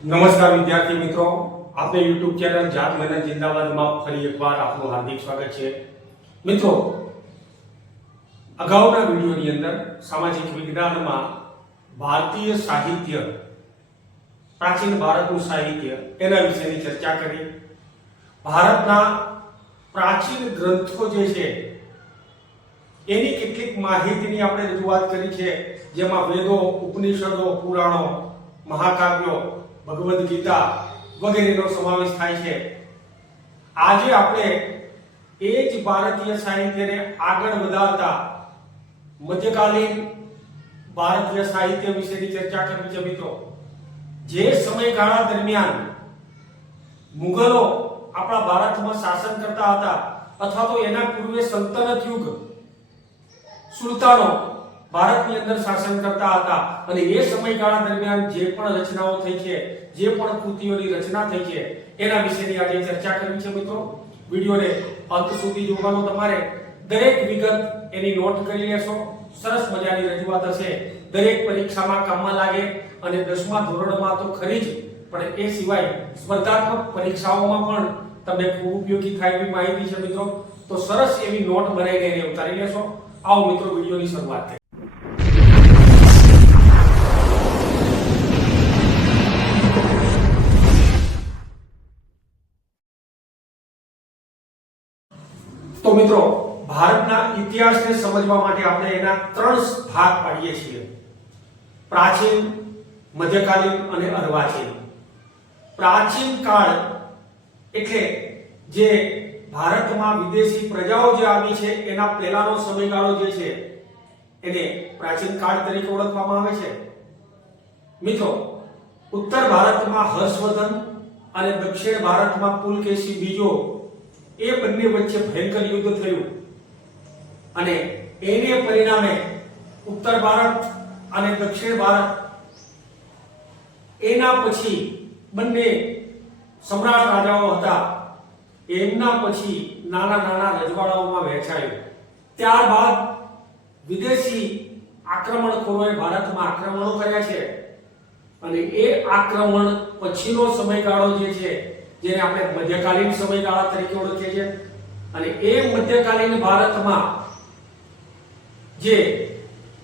નમસ્કાર વિદ્યાર્થી મિત્રો. આપણે યુટ્યુબ ચેનલ જાત મહેનત જિંદાબાદમાં ફરી એકવાર આપનું હાર્દિક સ્વાગત છે. મિત્રો, અગાઉના વિડીયોની અંદર સામાજિક વિજ્ઞાનમાં ભારતીય સાહિત્ય, પ્રાચીન ભારતનું સાહિત્ય એના વિશેની ચર્ચા કરી. ભારતના પ્રાચીન ગ્રંથો જે છે, એની કેટલીક માહિતીની આપણે રજૂઆત કરી છે, જેમાં વેદો, ઉપનિષદો, પુરાણો, મહાકાવ્યો ભગવદ્ ગીતા વગેરેનો સમાવેશ થાય છે. આજે આપણે એ જ ભારતીય સાહિત્યને આગળ વધારતા મધ્યકાલીન ભારતીય સાહિત્ય વિશેની ચર્ચા કરવી છે મિત્રો. જે સમયગાળા દરમિયાન મુગલો આપણા ભારતમાં શાસન કરતા હતા અથવા તો એના પૂર્વે સલ્તનત યુગ સુલતાનો ભારતની અંદર શાસન કરતા હતા. અને એ સમયગાળા દરમિયાન જે પણ રચનાઓ થઈ છે, જે પણ કૃતિઓની રચના થઈ છે, એના વિશેની આજે ચર્ચા કરવી છે મિત્રો. વિડીયોને અંત સુધી જોવાનો તમારે. દરેક વિગત એની નોટ કરી લેશો. સરસ મજાની રજૂઆત હશે. દરેક પરીક્ષામાં કામમાં લાગે અને દસમા ધોરણમાં તો ખરી જ, પણ એ સિવાય સ્પર્ધાત્મક પરીક્ષાઓમાં પણ તમને ખૂબ ઉપયોગી થાય એવી માહિતી છે મિત્રો. તો સરસ એવી નોટ બનાવીને ઉતારી લેશો. આવો મિત્રો વિડીયોની શરૂઆત કરીએ. તો મિત્રો, ભારતના ઇતિહાસને સમજવા માટે આપણે એના ત્રણ ભાગ પાડીએ છીએ. પ્રાચીન, મધ્યકાલીન અને અર્વાચીન. પ્રાચીન કાળ એટલે જે ભારતમાં વિદેશી પ્રજાઓ જે આવી છે, એના પહેલાનો સમયગાળો જે છે, એને પ્રાચીન કાળ તરીકે ઓળખવામાં આવે છે. મિત્રો, ઉત્તર ભારતમાં હર્ષવર્ધન અને દક્ષિણ ભારતમાં પુલકેશી બીજો એ બંને વચ્ચે ભયંકર યુદ્ધ થયું. અને એને પરિણામે ઉત્તર ભારત અને દક્ષિણ ભારત, એના પછી બંને સમ્રાટ રાજાઓ હતા. એમના પછી નાના નાના રજવાડાઓમાં વહેંચાયું. ત્યારબાદ વિદેશી આક્રમણખોરોએ ભારતમાં આક્રમણો કર્યા છે. અને એ આક્રમણ પછીનો સમયગાળો જે છે જેને આપણે મધ્યકાલીન સમયગાળા તરીકે ઓળખીએ છીએ. અને એ મધ્યકાલીન ભારતમાં જે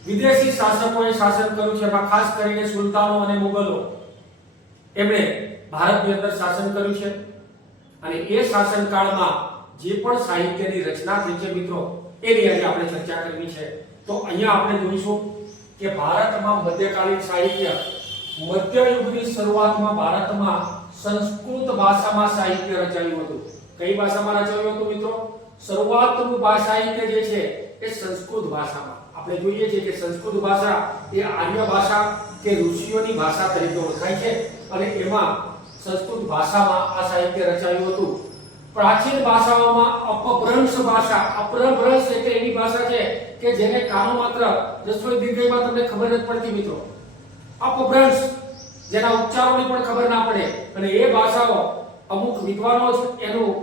વિદેશી શાસકોએ શાસન કર્યું છે, એમાં ખાસ કરીને સુલતાનો અને મુગલો, એમણે ભારતની અંદર શાસન કર્યું છે. અને એ શાસનકાળમાં જે પણ સાહિત્યની રચના થઈ છે મિત્રો, એની આજે આપણે ચર્ચા કરવી છે. તો અહીંયા આપણે જોઈશું કે ભારતમાં મધ્યકાલીન સાહિત્ય મધ્યયુગની શરૂઆતમાં ભારતમાં સંસ્કૃત ભાષામાં સાહિત્ય રચાયું હતું. કઈ ભાષામાં રચાયું હતું મિત્રો? શરૂઆતનું ભાષાહિત્ય જે છે એ સંસ્કૃત ભાષામાં. આપણે જોઈએ છીએ કે સંસ્કૃત ભાષા એ આર્ય ભાષા કે ઋષિઓની ભાષા તરીકે ઓળખાય છે અને એમાં સંસ્કૃત ભાષામાં આ સાહિત્ય રચાયું હતું. પ્રાચીન ભાષાઓમાં અપભ્રંશ ભાષા અપભ્રંશ એટલે એવી ભાષા છે કે જેને કાનો માત્ર રસોઈ દીર્ઘઈમાં તમને ખબર નથી પડતી મિત્રો. અપભ્રંશ જેના ઉચ્ચારોની પણ ખબર ના પડે. અને એ ભાષાઓ અમુક વિદ્વાનો જ એનું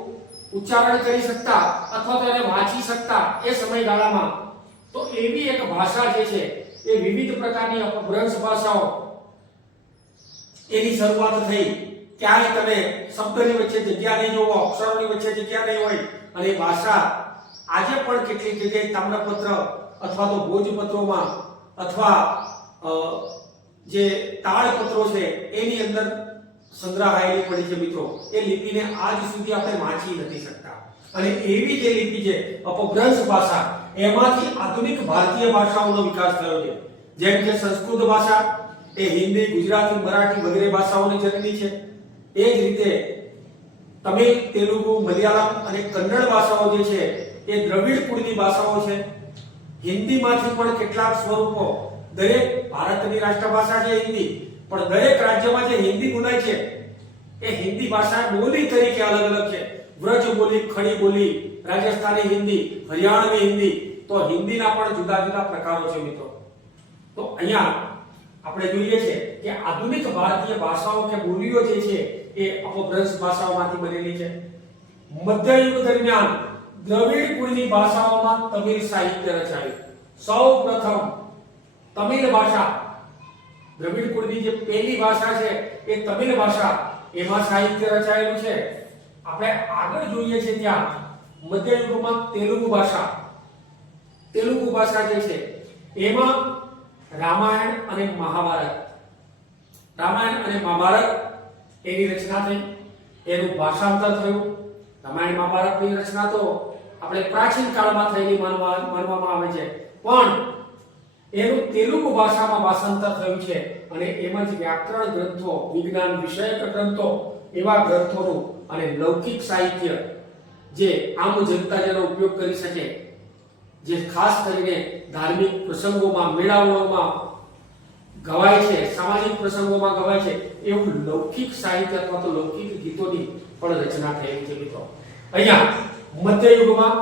ઉચ્ચારણ કરી શકતા અથવા તો એને વાંચી શકતા એ સમયગાળામાં. તો એવી એક ભાષા જે છે, એ વિવિધ પ્રકારની અપભ્રંશ ભાષાઓ એની શરૂઆત થઈ. ક્યાંય તમે શબ્દની વચ્ચે જગ્યા નહીં જોવો, અક્ષરોની વચ્ચે જગ્યા નહીં હોય, અને એ ભાષા આજે પણ કેટલીક જગ્યાએ તામ્રપત્ર અથવા તો ભોજપત્રોમાં અથવા જે તાળપત્રો છે, એની અંદર સંગ્રહાયેલી પડી છે મિત્રો. એ લિપિને આજ સુધી આપણે વાંચી નથી શકતા. અને એવી જે લિપિ છે, અપભ્રંશ ભાષા, એમાંથી આધુનિક ભારતીય ભાષાઓનો વિકાસ થયો છે. જેમ કે સંસ્કૃત ભાષા, એ હિન્દી, ગુજરાતી, મરાઠી વગેરે ભાષાઓની જન્મી છે. એ જ રીતે તમિલ, તેલુગુ, મલયાલમ અને કન્નડ ભાષાઓ જે છે, એ દ્રવિડ કુળની ભાષાઓ છે. હિન્દીમાંથી પણ કેટલાક સ્વરૂપો દરેક ભારતની રાષ્ટ્રભાષા છે હિન્દી. પણ દરેક રાજ્યમાં જે હિન્દી બોલાય છે, એ હિન્દી ભાષા બોલી તરીકે અલગ અલગ છે. વ્રજ બોલી, ખડી બોલી, રાજસ્થાની હિન્દી હરિયાણવી હિન્દી, તો હિન્દીના પણ જુદા જુદા પ્રકારો છે મિત્રો. તો અહીંયા આપણે જોઈએ છે કે આધુનિક ભારતીય ભાષાઓ કે બોલીઓ જે છે, એ અપભ્રંશ ભાષાઓમાંથી બનેલી છે. મધ્યયુગ દરમિયાન દ્રવિડ કુળની ભાષાઓમાં તમિલ સાહિત્ય રચાયું. સૌ પ્રથમ તમિલ ભાષા. દ્રવિડ કુળની જે પહેલી ભાષા છે એ તમિલ ભાષા. એમાં સાહિત્ય રચાયેલું છે. આપણે આગળ જોઈએ છે ત્યાં મધ્યયુગમાં તેલુગુ ભાષા. તેલુગુ ભાષા જે છે, એમાં રામાયણ અને મહાભારત. રામાયણ અને મહાભારત એની રચના થઈ. એનું ભાષાંતર થયું. રામાયણ, મહાભારતની રચના તો આપણે પ્રાચીન કાળમાં થયેલી માનવા માનવામાં આવે છે. પણ એનું તેલુગુ ભાષામાં ભાષાંતર થયું છે અને એમાં જ વ્યાકરણ ગ્રંથો, વિજ્ઞાન વિષયક ગ્રંથો એવા ગ્રંથોનું અને લૌકિક સાહિત્ય જે આમ જનતા જેનો ઉપયોગ કરી શકે, જે ખાસ કરીને ધાર્મિક પ્રસંગોમાં મેળાવડોમાં ગવાય છે, સામાજિક પ્રસંગોમાં ગવાય છે, એવું લૌકિક સાહિત્ય અથવા તો લૌકિક ગીતોની પણ રચના થયેલી છે મિત્રો. અહીંયા મધ્યયુગમાં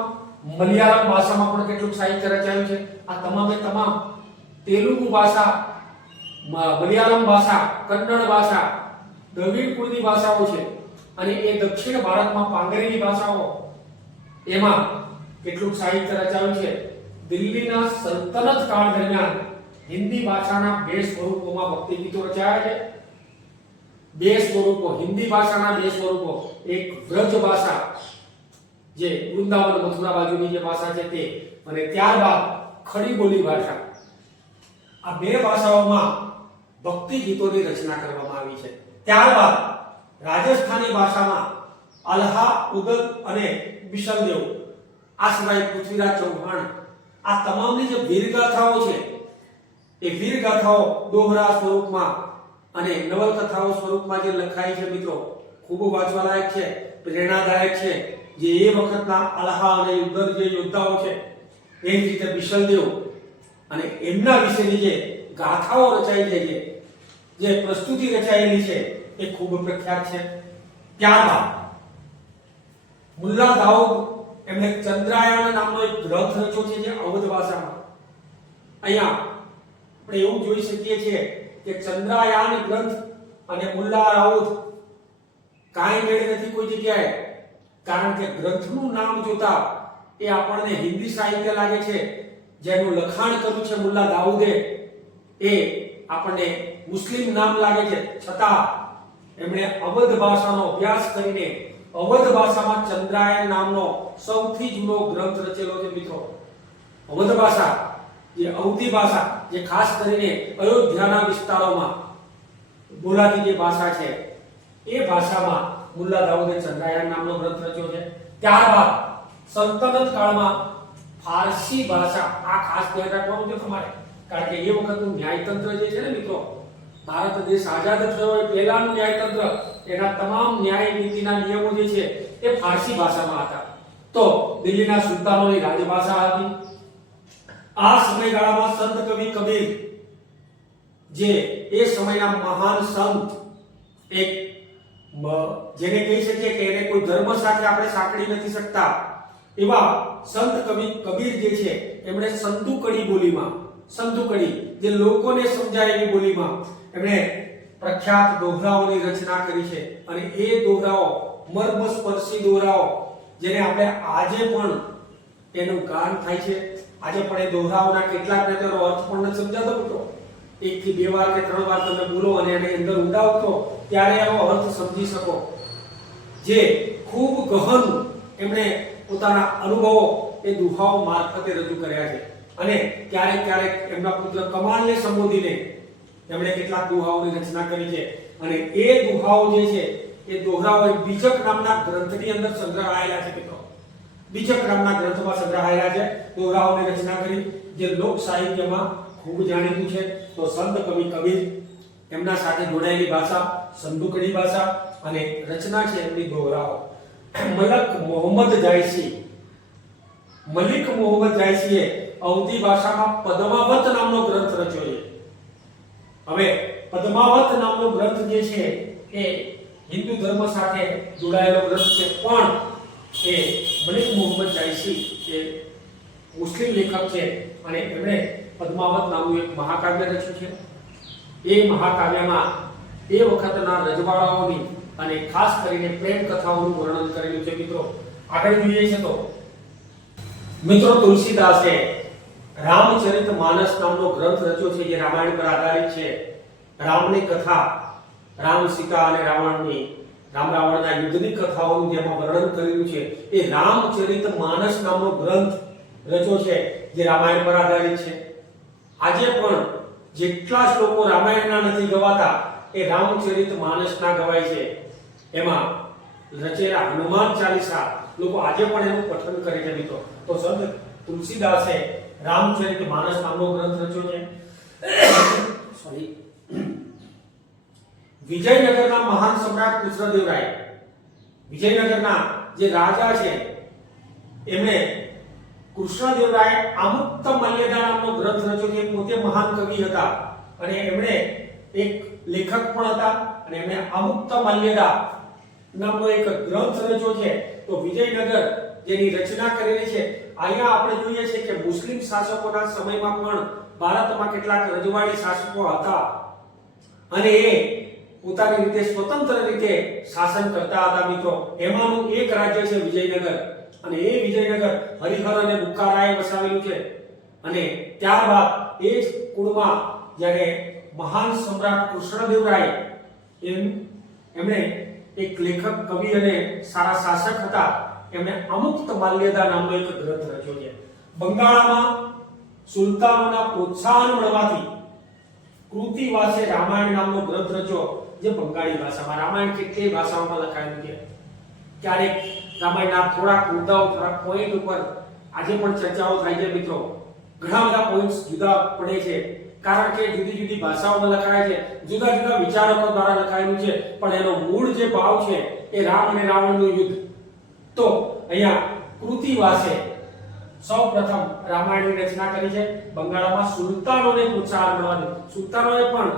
મલયાલમ ભાષામાં પણ કેટલું સાહિત્ય રચાયું છે. આ તમામે તમામ તેલુગુ ભાષા મલયાલમ ભાષા, કન્નડ ભાષા દ્રવિડ કુળની ભાષાઓ છે. અને એ દક્ષિણ ભારતમાં પાંગરેલી ભાષાઓ. એમાં કેટલુંક સાહિત્ય રચાયું છે. દિલ્હીના સલ્તનત કાળ દરમિયાન હિન્દી ભાષાના બે સ્વરૂપોમાં ભક્તિ ગીતો રચાયા છે. બે સ્વરૂપો, હિન્દી ભાષાના બે સ્વરૂપો. એક વ્રજ ભાષા, જે વૃંદાવન મથુરા બાજુની જે ભાષા છે તે. અને ત્યારબાદ ખડી બોલી ભાષા. આ બે ભાષાઓમાં ભક્તિ ગીતોની રચના કરવામાં આવી છે. ત્યારબાદ રાજસ્થાની ભાષામાં અલ્હા, ઉગલ અને બિશનદેવ આ સિવાય પૃથ્વીરાજ ચૌહાણ, આ તમામની જે વીરગાથાઓ છે, એ વીરગાથાઓ દોહરા સ્વરૂપમાં અને નવલકથાઓ સ્વરૂપમાં જે લખાઈ છે મિત્રો, ખૂબ વાંચવાલાયક છે, પ્રેરણાદાયક છે. જે એ વખતના અલ્હા અને ઉદલ જે યોદ્ધાઓ છે, એ જ રીતે બિશલદેવ અને એમના વિશેની જે ગાથાઓ રચાઈ છે, જે પ્રસ્તુતિ રચાયેલી છે, એ ખૂબ પ્રખ્યાત છે. ત્યારબાદ મુલ્લા દાઉદ એમણે ચંદ્રાયણ નામનો એક ગ્રંથ રચ્યો છે, જે અવધ ભાષામાં. અહીંયા આપણે એવું જોઈ શકીએ છીએ કે ચંદ્રાયણ ગ્રંથ અને મુલ્લા રાઉત કાંઈ મેળ નથી કોઈ જગ્યાએ, કારણ કે ગ્રંથનું નામ જોતા એ આપણને હિન્દી સાહિત્ય લાગે છે જેનું લખાણ કર્યું છે મુલ્લા દાઉદે, એ આપણને મુસ્લિમ નામ લાગે છે. છતાં એમણે અવધ ભાષાનો અભ્યાસ કરીને અવધ ભાષામાં ચંદ્રાયણ નામનો સૌથી જૂનો ગ્રંથ રચેલો છે મિત્રો. અવધ ભાષા જે અવધી ભાષા જે ખાસ કરીને અયોધ્યાના વિસ્તારોમાં બોલાતી જે ભાષા છે, એ ભાષામાં મુલ્લા દાઉદે ચંદ્રાયણ નામનો ગ્રંથ રચ્યો છે. ત્યારબાદ સલ્તનત કાળમાં ફારસી ભાષા. આ ખાસ ધ્યાન રાખવાનું છે તમારે. કારણ કે એ વખતનું ન્યાયતંત્ર જે છે ને મિત્રો, ભારત દેશ આઝાદ થયો એ પહેલાનું ન્યાયતંત્ર. એના તમામ ન્યાય નીતિના નિયમો જે છે એ ફારસી ભાષામાં હતા. તો દિલ્હીના સુલતાનોની રાજભાષા હતી. આ સમયગાળામાં સંત કવિ કબીર, જે એ સમયના મહાન સંત, એક જેને કહી શકીએ કે એને કોઈ ધર્મ સાથે આપણે સાંકળી નથી શકતા. એવા સંત કવિ કબીર જે છે, એમણે સંતુકડી બોલીમાં સંતુકડી જે લોકોને સમજાય એવી બોલીમાં, એમણે પ્રખ્યાત દોહરાઓની રચના કરી છે. અને એ દોહરાઓ, મર્મસ્પર્શી દોહરાઓ, જેને આપણે આજે પણ એનું ગાન થાય છે. આજે પણ એ દોહરાઓના કેટલાક તેનો અર્થ પણ નથી સમજાતો મિત્રો. એક થી બે વાર કે ત્રણ વાર તમે બોલો અને એની અંદર ઊંડા ત્યારે એનો અર્થ સમજી શકો. જે ખૂબ ગહન એમણે પોતાના અનુભવો એ દુહાઓ મારફતે રજૂ કર્યા છે. અને ક્યારેક ક્યારેક એમના પુત્ર કમાલને સંબોધીને એમણે કેટલાક દુહાઓની રચના કરી છે. અને એ દુહાઓ જે છે, એ દોહરાઓ બીજક નામના ગ્રંથની અંદર સંગ્રહાયેલા છે મિત્રો. બીજક નામના ગ્રંથમાં સંગ્રહાયેલા છે. દોહરાઓની રચના કરી, જે લોક સાહિત્યમાં ખૂબ જાણીતું છે. તો સંત કવિ કબીર એમના સાથે જોડાયેલી ભાષા, સંદુકડી ભાષા અને રચના છે એમની દોહરાઓ. મલક મોહમ્મદ જાયસી. મલિક મોહમ્મદ જાયસીએ અવધી ભાષામાં પદ્માવત નામનો ગ્રંથ રચ્યો છે. હવે પદ્માવત નામનો ગ્રંથ જે છે એ હિન્દુ ધર્મ સાથે જોડાયેલો ગ્રંથ છે, પણ એ મલિક મોહમ્મદ જાયસી એ મુસ્લિમ લેખક છે અને એમણે પદ્માવત નામનું એક મહાકાવ્ય રચ્યું છે. એ મહાકાવ્યમાં એ વખતના રજવાડાઓની અને ખાસ કરીને પ્રેમ કથાઓનું વર્ણન કરેલું છે, મિત્રો. આગળ જોઈએ છે તો, મિત્રો તુલસીદાસે રામચરિત માનસ નામનો ગ્રંથ રચ્યો છે, જે રામાયણ પર આધારિત છે. રામની કથા, રામ સીતા અને રાવણની, રામ રાવણના યુદ્ધની કથાઓનું જેમાં વર્ણન કરેલું છે, એ રામચરિત માનસ નામનો ગ્રંથ રચો છે, જે રામાયણ પર આધારિત છે. આજે પણ જેટલા શ્લોકો રામાયણના નથી ગવાતા, એ રામચરિત માનસના ગવાય છે. એમાં રચેલા હનુમાન ચાલીસા લોકો આજે પણ એનું પઠન કરે છે મિત્રો. તો સંત તુલસીદાસે રામચરિત માનસ નામનો ગ્રંથ રચ્યો છે. સોરી વિજયનગરના મહાન સમ્રાટ કૃષ્ણદેવરાય, વિજયનગરના જે રાજા છે એમણે કૃષ્ણદેવરાય આમુક્ત મલ્યદા નામનો ગ્રંથ રચ્યો છે. પોતે મહાન કવિ હતા અને એમણે એક લેખક પણ હતા અને એમણે આમુક્ત મલ્યદા નામનો એક ગ્રંથ રચ્યો છે, તો વિજયનગર જેની રચના કરેલી છે, અહીંયા આપણે જોઈએ છે કે મુસ્લિમ શાસકોના સમયમાં પણ ભારતમાં કેટલાક રજવાડી શાસકો હતા અને એ પોતાની રીતે સ્વતંત્ર રીતે શાસન કરતા હતા મિત્રો. એમાંનું એક રાજ્ય છે વિજયનગર અને એ વિજયનગર હરિહર અને બુક્કારાએ વસાવેલું છે. અને ત્યારબાદ એ જ કુળમાં જ્યારે મહાન સમ્રાટ કૃષ્ણદેવરાય એમ, એમણે એક લેખક, કવિ અને સારા શાસક હતા. એમણે અમુક્ત માલ્યદા નામનો એક ગ્રંથ રચ્યો છે. બંગાળમાં સુલતાનોના પ્રોત્સાહન મળવાથી કૃતિવાસે રામાયણ નામનો ગ્રંથ રચ્યો, જે બંગાળી ભાષામાં, રામાયણ કેટલી ભાષાઓમાં લખાયેલું છે? ક્યારેક રામાયણના થોડાક મુદ્દાઓ, થોડાક પોઈન્ટ ઉપર આજે પણ ચર્ચાઓ થાય છે મિત્રો. ઘણા બધા પોઈન્ટ્સ જુદા પડે છે. કારણ કે જુદી જુદી ભાષાઓમાં લખાય છે, જુદા જુદા વિચારકો દ્વારા લખાયેલું છે, પણ એનો મૂળ જે ભાવ છે એ રામ અને રાવણનું યુદ્ધ. તો અહીંયા કૃતિવાસે સૌ પ્રથમ રામાયણની રચના કરી છે. બંગાળમાં સુલતાનોને પ્રોત્સાહન મળવાનું સુલતાનોએ પણ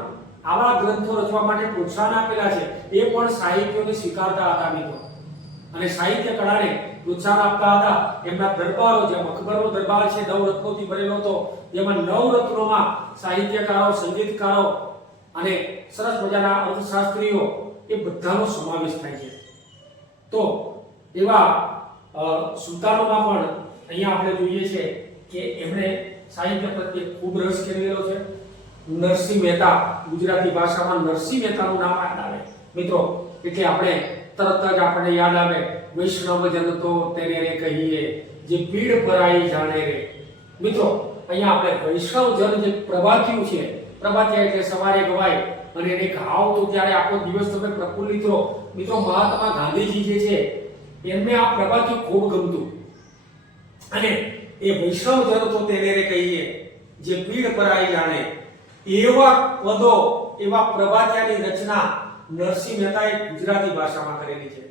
આવા ગ્રંથો રચવા માટે પ્રોત્સાહન આપેલા છે. એ પણ સાહિત્યોને સ્વીકારતા હતા મિત્રો. અને સાહિત્ય કળાને પ્રોત્સાહન આપતા હતા. એમના દરબારો, જેમ અકબરનો દરબાર છે, નવ રત્નોથી ભરેલો હતો. જેમાં નવ રત્નોમાં સાહિત્યકારો સંગીતકારો અને સરસ મજાના અર્થશાસ્ત્રીઓ એ બધાનો સમાવેશ થાય છે. તો એવા સુલતાનોમાં પણ અહીંયા આપણે જોઈએ છે કે એમણે સાહિત્ય પ્રત્યે ખૂબ રસ કેળવેલો છે. નરસિંહ મહેતા ગુજરાતી ભાષામાં નરસિંહ મહેતાનું નામ આવે. મિત્રો, એટલે આપણે તરત જ આપણને યાદ આવે, વૈષ્ણવ જન તો તેને રે કહીએ, જે પીડ પરાઈ જાણે રે. મિત્રો, અહીંયા આપણે વૈષ્ણવ જન જે પ્રભાતિયું છે, પ્રભાતિયા એટલે સવારે ગવાય, અને એને ખાવ તો ત્યારે આખો દિવસ તમે પ્રફુલ્લિત રહો. મિત્રો, મહાત્મા ગાંધીજી જે છે, એમને આ પ્રભાતિયું ખૂબ ગમતું. અને એ વૈષ્ણવ જન તો તેને રે કહીએ, જે પીડ પરાઈ જાણે. એવા પદો, એવા પ્રભાતિયાની રચના નરસિંહ મહેતાએ ગુજરાતી ભાષામાં કરેલી છે.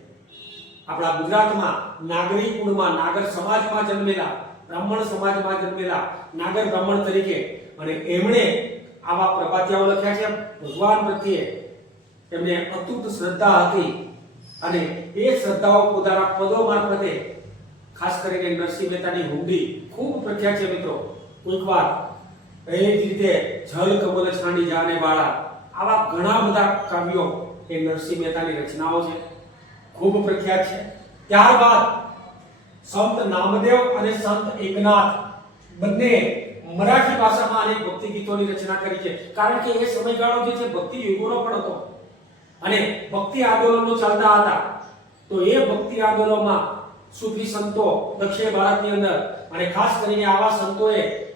આપણા ગુજરાતમાં નાગરી કુળમાં નાગર સમાજમાં જન્મેલા, બ્રાહ્મણ સમાજમાં જન્મેલા નાગર બ્રાહ્મણ તરીકે અને એમણે આવા પ્રભાતિયાઓ લખ્યા છે. ભગવાન પ્રત્યે એમને અતૂટ શ્રદ્ધા હતી અને એ શ્રદ્ધાઓ પોતાના પદો મારફતે ખાસ કરીને નરસિંહ મહેતાની હુંડી ખૂબ પ્રખ્યાત છે મિત્રો. કોઈક વાર એ જ રીતે જલ કમલ છાણી જાને વાળા આવા ઘણા બધા કાવ્યો એ નરસિંહ મહેતાની રચનાઓ છે. ખૂબ પ્રખ્યાત છે. ત્યારબાદ સંત નામદેવ અને સંત એકનાથ બંને મરાઠી ભાષામાં અનેક ભક્તિ ગીતોની રચના કરી છે. કારણ કે એ સમયગાળો જે છે, ભક્તિ યુગોનો પણ હતો. અને ભક્તિ આંદોલનો ચાલતા હતા. તો એ ભક્તિ આંદોલનમાં સૂફી સંતો દક્ષિણ ભારતની અંદર અને ખાસ કરીને આવા સંતોએ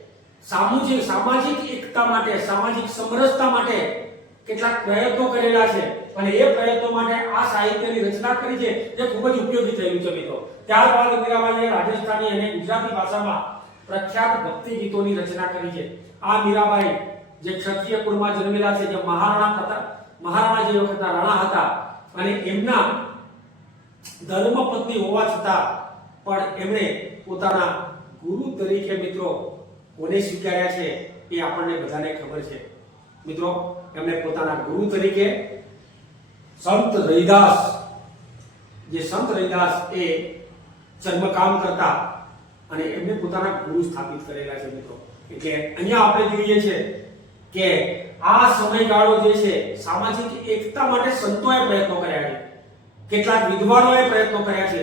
સામૂહિક સામાજિક એકતા માટે, સામાજિક સમરસતા માટે કેટલાક પ્રયત્નો કરેલા છે. અને એ પ્રયત્નો માટે આ સાહિત્યની રચના કરી છે, જે ખૂબ જ ઉપયોગી થયું છે મિત્રો. ત્યારબાદ મીરાબાઈએ રાજસ્થાની અને ગુજરાતી ભાષામાં પ્રખ્યાત ભક્તિ ગીતોની રચના કરી છે. આ મીરાબાઈ જે ક્ષત્રિય કુળમાં જન્મેલા છે, જે મહારાણા હતા, મહારાણા જે વખતના રાણા હતા, અને એમના ધર્મપત્ની હોવા છતાં પણ એમણે પોતાના ગુરુ તરીકે મિત્રો કોને સ્વીકાર્યા છે, એ આપણને બધાને ખબર છે. મિત્રો એમણે પોતાના ગુરુ તરીકે સંત રૈદાસ જે સંત રૈદાસ એ જન્મકામ કરતા અને એમને પોતાના ગુરુ સ્થાપિત કરેલા છે મિત્રો. એટલે અહીંયા આપણે જોઈએ છે કે આ સમયગાળો જે છે, સામાજિક એકતા માટે સંતોએ પ્રયત્નો કર્યા છે. કેટલાક વિદ્વાનોએ પ્રયત્નો કર્યા છે,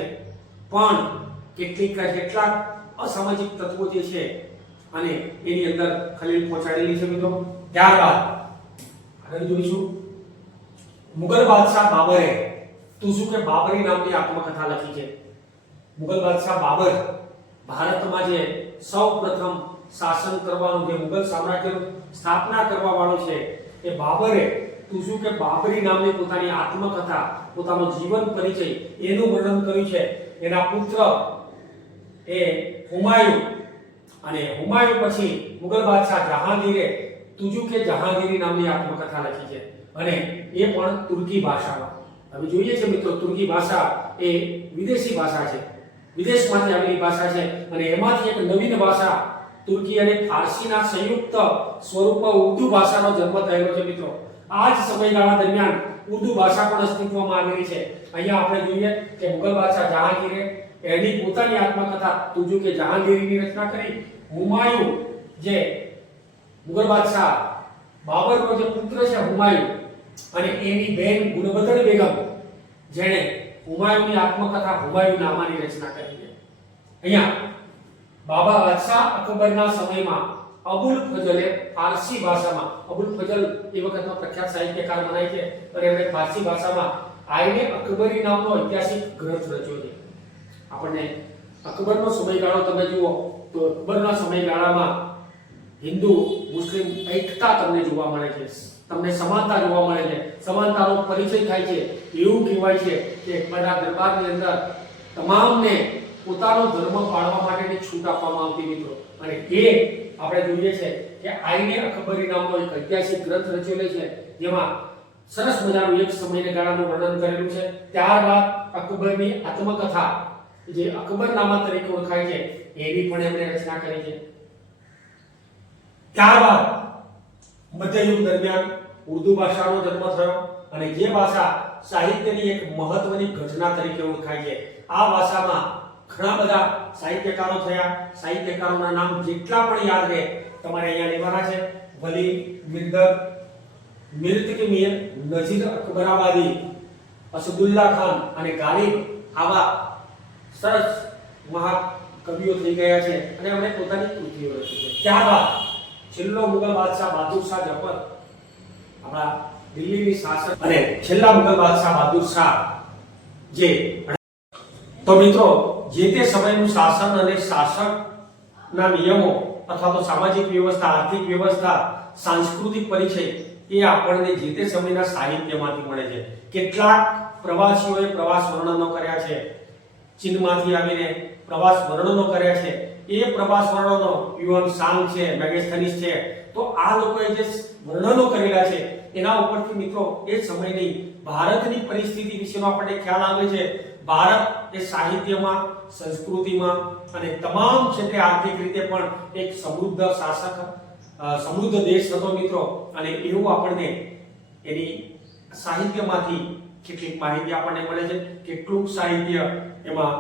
પણ કેટલીક, કેટલાક અસામાજિક તત્વો જે છે, અને એની અંદર ખલેલ પહોંચાડેલી છે મિત્રો. ત્યારબાદ આગળ જોઈશું. મુગલ બાદશાહ બાબરે, તું કે બાબરી નામની આત્મકથા લખી છે? મુગલ બાદશાહ બાબર ભારતમાં જે સૌપ્રથમ શાસન કરવાનું, જે મુગલ સામ્રાજ્યનું સ્થાપના કરવા વાળો છે, એ બાબરે તું કે બાબરી નામની પોતાની આત્મકથા, પોતાનો જીવન પરિચય, એનું વર્ણન કર્યું છે. એના પુત્ર એ હુમાયુ. અને હુમાયુ પછી મુગલ બાદશાહ જહાંગીરે તુજુ કે જહાંગીરી નામની આત્મકથા લખી છે. અને એ પણ તુર્કી ભાષામાં. હવે જોઈએ છે મિત્રો, તુર્કી ભાષા એ વિદેશી ભાષા છે. વિદેશમાંથી આવેલી ભાષા છે અને એમાંથી એક નવીન ભાષા તુર્કી અને ફારસીના સંયુક્ત સ્વરૂપમાં ઉર્દુ ભાષાનો જન્મ થયેલો છે મિત્રો. આ જ સમયગાળા દરમિયાન ઉર્દુ ભાષા પણ અસ્તિત્વમાં આવેલી છે. અહીંયા આપણે જોઈએ કે મુગલ બાદશાહ જહાંગીરે એની પોતાની આત્મકથા તુજુ કે જહાંગીરીની રચના કરી. હુમાયુ જે મુગલ બાદશાહ બાબરનો જે પુત્ર છે હુમાયુ અને એની બેન ગુણવર્ધન બેગમ, જેણે હુમાયુની આત્મકથા હુમાયુ નામાની રચના કરી છે. અહીંયા બાબા બાદશાહ અકબરના સમયમાં અબુલ ફજલે ફારસી ભાષામાં, અબુલ ફજલ એ વખતનો પ્રખ્યાત સાહિત્યકાર મનાય છે અને એમણે ફારસી ભાષામાં આઈને અકબરી નામનો ઐતિહાસિક ગ્રંથ રચ્યો છે. આપણને અકબરનો સમયગાળો તમે જુઓ તો અકબરના સમયગાળામાં હિન્દુ મુસ્લિમ એકતા તમને જોવા મળે છે. તમને સમાનતા જોવા મળે છે. સમાનતાનો પરિચય થાય છે. એવું કહેવાય છે કે અકબરના દરબારની અંદર તમામને પોતાનો ધર્મ પાળવા માટેની છૂટ આપવામાં આવતી મિત્રો. અને એ આપણે જોઈએ છે કે આઈને અકબરી નામનો એક ઐતિહાસિક ગ્રંથ રચેલો છે. જેમાં સરસ મજાનું એક સમયને ગાળાનું વર્ણન કરેલું છે. ત્યારબાદ અકબરની આત્મકથા, જે અકબરનામા તરીકે ઓળખાય છે, એની પણ એમણે રચના કરી છે. ત્યારબાદ મધ્યયુગ દરમિયાન ઉર્દુ ભાષાનો જન્મ થયો અને જે ભાષા સાહિત્યની એક મહત્વની ઘટના તરીકે ઓળખાય છે, આ ભાષામાં ઘણા બધા સાહિત્યકારો થયા. સાહિત્યકારોના નામ જેટલા પણ યાદ રહે, તમારે અહીંયા લેવાના છે. વલી મિર્દર મિર્ત કે મીર, નજીર અકબરાબાદી, અસદુલ્લા ખાન અને ગાલિબ આવા સરસ મહાકવિઓ થઈ ગયા છે અને એમણે પોતાની કૃતિઓ રચી છે. ત્યારબાદ છેલ્લો મુગલ બાદશાહ બહાદુર શાહ જફર આપણા દિલ્હીની શાસક અને છેલ્લા મુગલ બાદશાહ બહાદુર શાહ જે તો મિત્રો, જે તે સમયનું શાસન અને શાસકના નિયમો અથવા તો સામાજિક વ્યવસ્થા, આર્થિક વ્યવસ્થા, સાંસ્કૃતિક પરિચય એ આપણને જે તે સમયના સાહિત્યમાંથી મળે છે. કેટલાક પ્રવાસીઓએ પ્રવાસ વર્ણનો કર્યા છે. ચીનમાંથી આવીને પ્રવાસ વર્ણનો કર્યા છે. એ પ્રભાસ વર્ણનો યુએન સાંગ છે મેગેસ્થનીસ છે, તો આ લોકોએ જે વર્ણનો કરેલા છે, એના ઉપરથી મિત્રો એ સમયની ભારતની પરિસ્થિતિ વિશેનો આપણને ખ્યાલ આવે છે. ભારત એ સાહિત્યમાં, સંસ્કૃતિમાં અને તમામ ક્ષેત્રે આર્થિક રીતે પણ એક સમૃદ્ધ શાસક સમૃદ્ધ દેશ હતો મિત્રો. અને એવું આપણને એની સાહિત્યમાંથી કેટલીક માહિતી આપણને મળે છે. કેટલુંક સાહિત્ય એમાં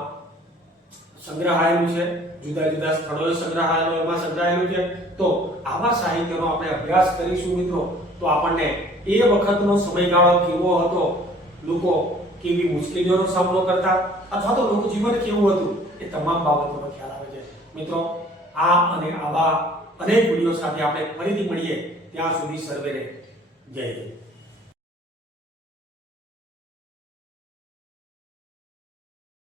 સંગ્રહાયેલું છે. જુદા જુદા સ્થળોએ સંગ્રહાયેલું, એમાં સંગ્રહાયેલું છે. તો આવા સાહિત્યનો આપણે અભ્યાસ કરીશું મિત્રો. તો આપણને એ વખતનો સમયગાળો કેવો હતો? લોકો કેવી મુશ્કેલીઓનો સામનો કરતા? અથવા તો લોકો જીવન કેવું હતું? એ તમામ બાબતોનો ખ્યાલ આવે છે. મિત્રો, આ અને આવા અનેક વીડિયો સાથે આપણે ફરીથી મળીએ. ત્યાં સુધી સર્વેને જય હિન્દ.